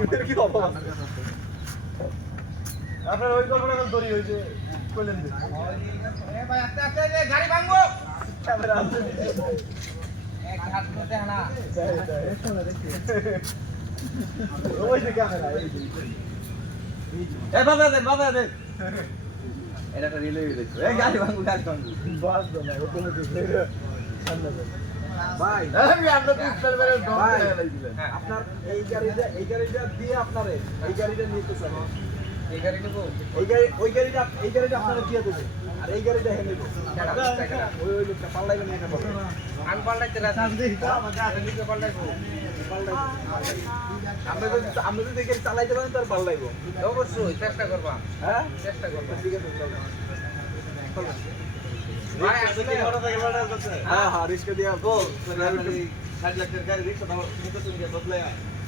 এদের কি অভাব আছে আপনার ওই গল্পটা এখন দড়ি হয়েছে কইলেন যে ভাই আস্তে আস্তে গাড়ি ভাঙবো। ক্যামেরা আছে। এক হাত মধ্যে হানা ওই যে ক্যামেরা এই যে। এ বাধা দে বাধা দে এটা একটা রিলে দেখছ এই গাড়ি ভাঙবো গাড়ি ভাঙবো। বাস না ও কোনো কিছু নেই সামনে। ভাই। লাইছিলেন আপনার এই গাড়িটা এই গাড়িটা দিয়ে আপনারে এই গাড়িটা নিতে এই গাড়ি নেব এই গাড়ি ওই গাড়িটা এই গাড়িটা আপনারা দিয়ে দেবে আর এই গাড়িটা হেনে দেবো কেডা, বুঝতে কেডা? ওই ওই লোকটা পাল্লাইবেন না এটা বলো আন রাজি। আমার গাড়ি আমরা যদি আমরা যদি গাড়ি চালাইতে পারেন তার পাল্লাইবো অবশ্যই চেষ্টা করবা। হ্যাঁ? চেষ্টা করবা। ঠিক আছে চলো।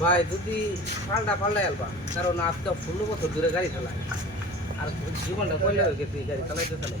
ভাই, যদি পাল্টা পাল্টাই আলবা, কারণ আজকে ষোলো বছর ধরে গাড়ি চালায়। আর জীবনটা হয়ে গাড়ি চালাইতে চালাই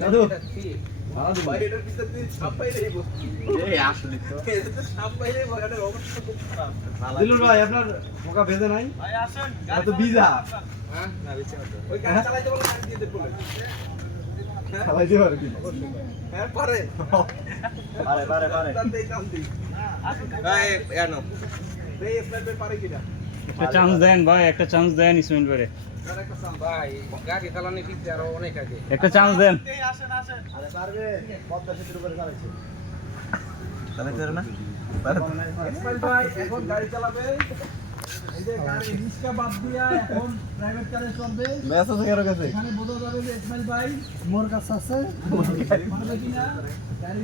দাদু। লাইনটা ঠিক। ভাড়া দেবো বাইরের ভিতর দিয়ে সাপ বাইরে আইবো। এই আসলে তো সাপ বাইরে আইবো, এটার অবস্থা খুব খারাপ। দিলুর ভাই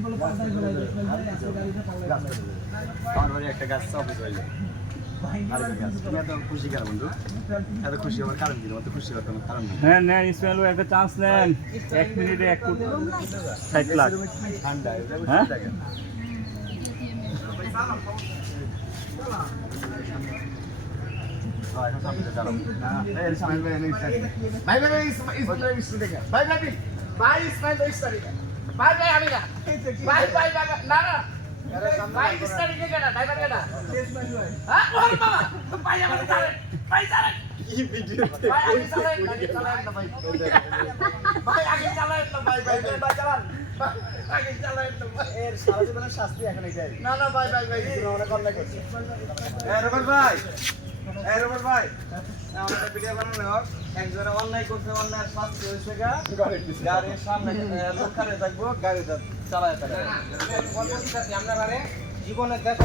মোকা ভেজে নাই এত বিজা হ্যাঁ হ্যাঁ, হ্যাঁ নেন ইসমাইল একটা চান্স নেন এক মিনিটে এক কোটি ষাট লাখ হ্যাঁ? ভাই ভাই হ্যাঁ শাস্তি এখন না না ভাই ভাই ভাই করছে ভাই এই রবট ভাই আমাদের ভিডিও বানানো হোক। একজনে অন্যায় করছে অন্যায় শাস্তি হয়েছে গা। গাড়ির সামনে থাকব গাড়ি চালায় থাকবে। জীবনের দেশ